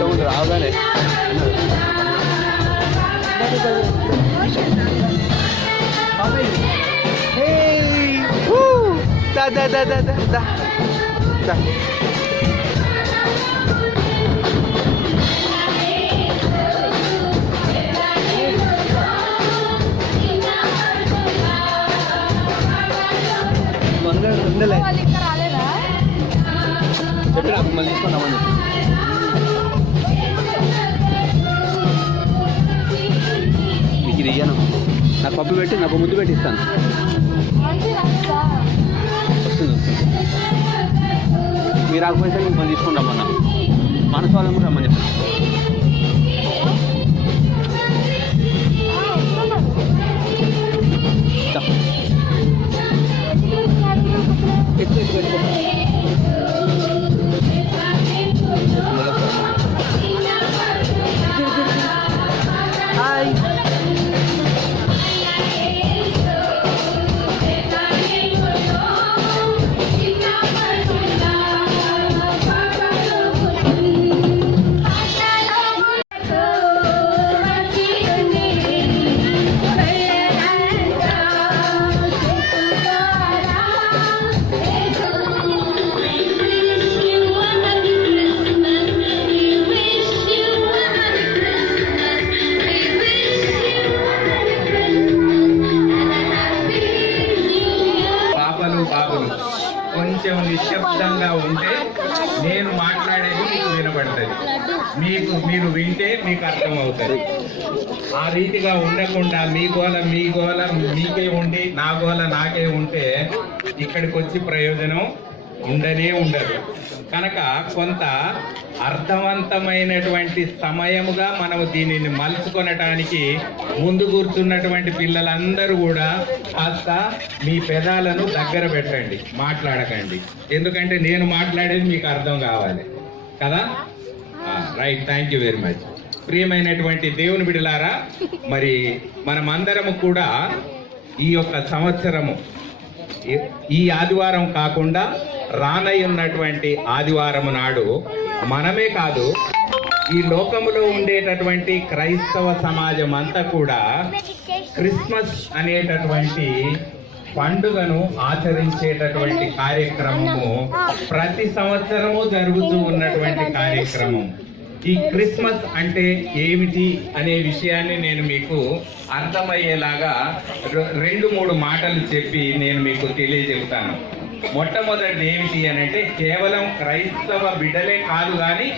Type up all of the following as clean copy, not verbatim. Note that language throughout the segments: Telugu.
ఇంతకుముందు రాగానే దా దా దా దా దా దా దా. చెప్పి నాకు మళ్ళీ తీసుకున్నామని నీకు ఇది ఇయ్యాను. నాకు పప్పు పెట్టి నాకు ముద్దు పెట్టి ఇస్తాను. వస్తుంది వస్తుంది. మీరు రాకపోతే నేను మళ్ళీ తీసుకుని రమ్మన్నా. మనసు వాళ్ళని కూడా రమ్మని చెప్పాను. హాయ్. కొంచెం నిశ్శబ్దంగా ఉంటే నేను మాట్లాడేది మీకు వినబడుతుంది, మీరు వింటే మీకు అర్థమవుతుంది. ఆ రీతిగా ఉండకుండా మీ గోల మీకే ఉండి నా గోల నాకే ఉంటే ఇక్కడికి వచ్చి ప్రయోజనం ఉండదు. కనుక కొంత అర్థవంతమైనటువంటి సమయముగా మనము దీనిని మలుచుకొనటానికి ముందు కూర్చున్నటువంటి పిల్లలందరూ కూడా కాస్త మీ పెదాలను దగ్గర పెట్టండి, మాట్లాడకండి. ఎందుకంటే నేను మాట్లాడేది మీకు అర్థం కావాలి కదా. Right, thank you very much. ప్రియమైనటువంటి దేవుని బిడ్డలారా, మరి మనమందరము కూడా ఈ యొక్క సంవత్సరము ఈ ఆదివారం కాకుండా రానయ్యున్నటువంటి ఆదివారం నాడు మనమే కాదు, ఈ లోకములో ఉండేటటువంటి క్రైస్తవ సమాజం అంతా కూడా క్రిస్మస్ అనేటటువంటి పండుగను ఆచరించేటటువంటి కార్యక్రమము ప్రతి సంవత్సరము జరుగుతూ ఉన్నటువంటి కార్యక్రమం. ఈ క్రిస్మస్ అంటే ఏమిటి అనే విషయాన్ని నేను మీకు అర్థమయ్యేలాగా 2-3 మాటలు చెప్పి నేను మీకు తెలియజెప్తాను. మొట్టమొదటి ఏమిటి అని అంటే, కేవలం క్రైస్తవ బిడ్డలే కాదు కానీ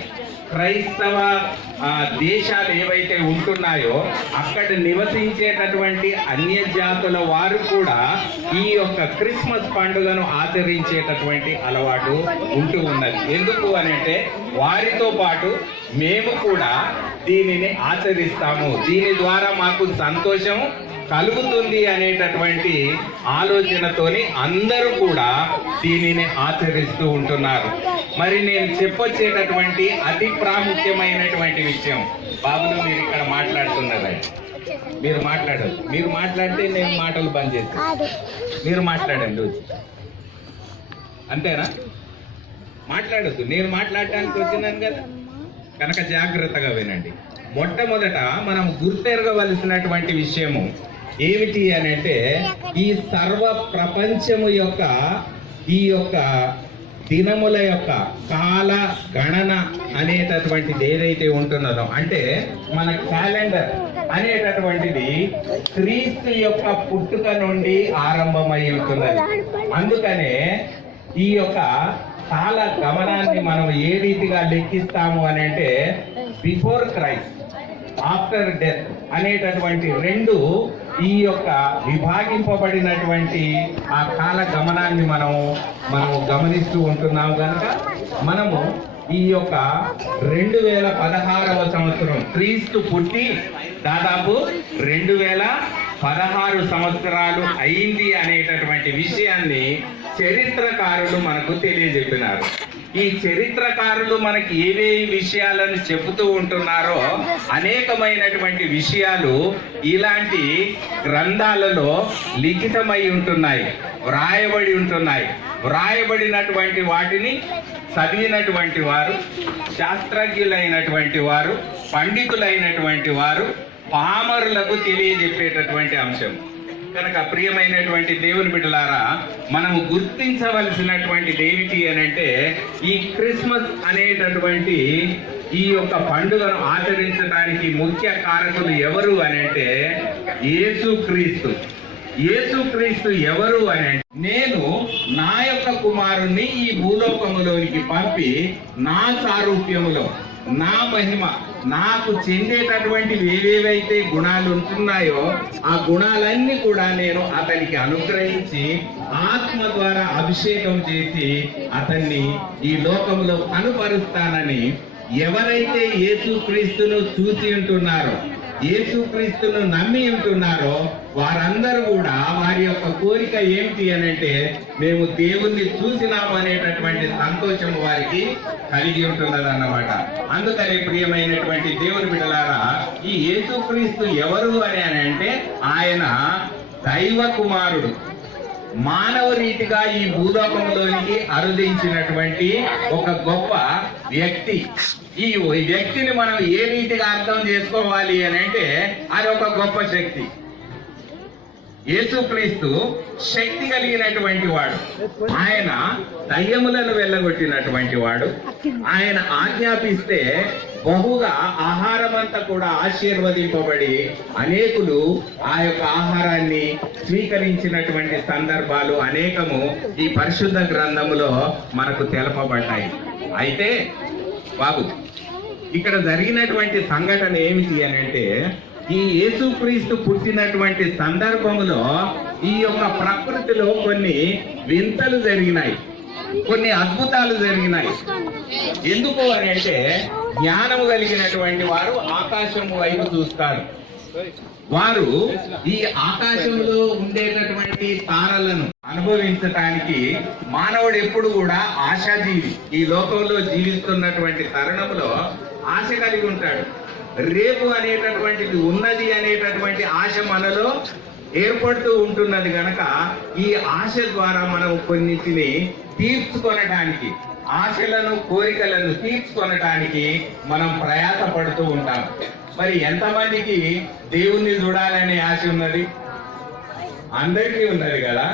క్రైస్తవ దేశాలు ఏవైతే ఉంటున్నాయో అక్కడ నివసించేటటువంటి అన్య జాతుల వారు కూడా ఈ యొక్క క్రిస్మస్ పండుగను ఆచరించేటటువంటి అలవాటు ఉంటూ ఉన్నది. ఎందుకు అని అంటే, వారితో పాటు మేము కూడా దీనిని ఆచరిస్తాము, దీని ద్వారా మాకు సంతోషం కలుగుతుంది అనేటటువంటి ఆలోచనతోని అందరూ కూడా దీనిని ఆచరిస్తూ ఉంటున్నారు. మరి నేను చెప్పొచ్చేటటువంటి అతి ప్రాముఖ్యమైనటువంటి విషయం, బాబులు మీరు ఇక్కడ మాట్లాడుతున్నారు, మీరు మాట్లాడరు. మీరు మాట్లాడితే నేను మాటలు బంద్ చేస్తాను. మీరు మాట్లాడండి వచ్చి, అంతేనా? మాట్లాడద్దు, నేను మాట్లాడటానికి వచ్చినాను కదా. కనుక జాగ్రత్తగా వినండి. మొట్టమొదట మనం గుర్తెరగవలసినటువంటి విషయము ఏమిటి అని అంటే, ఈ సర్వ ప్రపంచము యొక్క ఈ యొక్క దినముల యొక్క కాల గణన అనేటటువంటిది ఏదైతే ఉంటున్నదో, అంటే మన క్యాలెండర్ అనేటటువంటిది క్రీస్తు యొక్క పుట్టుక నుండి ఆరంభమై ఉంటున్నది. అందుకనే ఈ యొక్క కాల గమనాన్ని మనం ఏ రీతిగా లెక్కిస్తాము అని అంటే, బిఫోర్ క్రైస్ట్, ఆఫ్టర్ డెత్ అనేటటువంటి 2 ఈ యొక్క విభాగింపబడినటువంటి ఆ కాల గమనాన్ని మనము గమనిస్తూ ఉంటున్నాము. కనుక మనము ఈ యొక్క 2016వ సంవత్సరం క్రీస్తు పుట్టి దాదాపు 2016 సంవత్సరాలు అయింది అనేటటువంటి విషయాన్ని చరిత్రకారులు మనకు తెలియజెప్పినారు. ఈ చరిత్రకారులు మనకి ఏవేవి విషయాలను చెబుతూ ఉంటున్నారో అనేకమైనటువంటి విషయాలు ఇలాంటి గ్రంథాలలో లిఖితమై ఉంటున్నాయి, వ్రాయబడి ఉంటున్నాయి. వ్రాయబడినటువంటి వాటిని చదివినటువంటి వారు, శాస్త్రజ్ఞులైనటువంటి వారు, పండితులైనటువంటి వారు పామరులకు తెలియజెప్పేటటువంటి అంశం కనుక ప్రియమైనటువంటి దేవుని బిడ్డలారా, మనము గుర్తించవలసినటువంటి ఏమిటి అని అంటే, ఈ క్రిస్మస్ అనేటటువంటి ఈ యొక్క పండుగను ఆచరించడానికి ముఖ్య కారకులు ఎవరు అని అంటే యేసుక్రీస్తు. యేసుక్రీస్తు ఎవరు అని అంటే, నేను నా యొక్క కుమారుణ్ణి ఈ భూలోకములోనికి పంపి నా సారూప్యములో, నా మహిమ, నాకు చెందేటటువంటి ఏవేవైతే గుణాలు ఉంటున్నాయో ఆ గుణాలన్నీ కూడా నేను అతనికి అనుగ్రహించి ఆత్మ ద్వారా అభిషేకం చేసి అతన్ని ఈ లోకంలో కనుపరుస్తానని ఎవరైతే యేసుక్రీస్తును చూసి ఉంటున్నారో, యేసుక్రీస్తును నమ్మి ఉంటున్నారో వారందరూ కూడా వారి యొక్క కోరిక ఏమిటి అని అంటే, మేము దేవుణ్ణి చూసినాము అనేటటువంటి సంతోషం వారికి కలిగి ఉంటున్నది అన్నమాట. అందుకని ప్రియమైనటువంటి దేవుని బిడ్డలారా, ఈ యేసుక్రీస్తు ఎవరు అని అంటే ఆయన దైవ కుమారుడు, మానవ రీతిగా ఈ భూలోకంలోనికి అరుదించినటువంటి ఒక గొప్ప వ్యక్తి. ఈ వ్యక్తిని మనం ఏ రీతిగా అర్థం చేసుకోవాలి అని అంటే, అది ఒక గొప్ప శక్తి. యేసుక్రీస్తు శక్తి కలిగినటువంటి వాడు, ఆయన దయ్యములను వెళ్ళగొట్టినటువంటి వాడు. ఆయన ఆజ్ఞాపిస్తే బహుగా ఆహారం అంతా కూడా ఆశీర్వదింపబడి అనేకులు ఆ యొక్క ఆహారాన్ని స్వీకరించినటువంటి సందర్భాలు అనేకము ఈ పరిశుద్ధ గ్రంథములో మనకు తెలపబడ్డాయి. అయితే బాబు, ఇక్కడ జరిగినటువంటి సంఘటన ఏమిటి అని అంటే, ఈ యేసుక్రీస్తు పుట్టినటువంటి సందర్భంలో ఈ యొక్క ప్రకృతిలో కొన్ని వింతలు జరిగినాయి, కొన్ని అద్భుతాలు జరిగినాయి. ఎందుకు అని అంటే, జ్ఞానము కలిగినటువంటి వారు ఆకాశం వైపు చూస్తారు. వారు ఈ ఆకాశంలో ఉండేటటువంటి తారలను అనుభవించటానికి, మానవుడు ఎప్పుడు కూడా ఆశాజీవి, ఈ లోకంలో జీవిస్తున్నటువంటి తరుణంలో ఆశ కలిగి ఉంటాడు. రేపు అనేటటువంటిది ఉన్నది అనేటటువంటి ఆశ మనలో ఏర్పడుతూ ఉంటున్నది కనుక ఈ ఆశ ద్వారా మనం కొన్నిటిని తీర్చుకొనడానికి, ఆశలను కోరికలను తీర్చుకొనడానికి మనం ప్రయాసపడుతూ ఉంటాం. మరి ఎంతమందికి దేవుణ్ణి చూడాలనే ఆశ ఉన్నది? అందరికీ ఉన్నది కదా.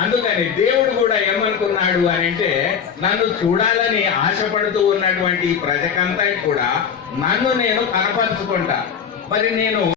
అందుకని దేవుడు కూడా ఏమనుకున్నాడు అని అంటే, నన్ను చూడాలని ఆశపడుతూ ఉన్నటువంటి ప్రజకంతా కూడా నన్ను నేను కనపరుచుకుంటా. మరి నేను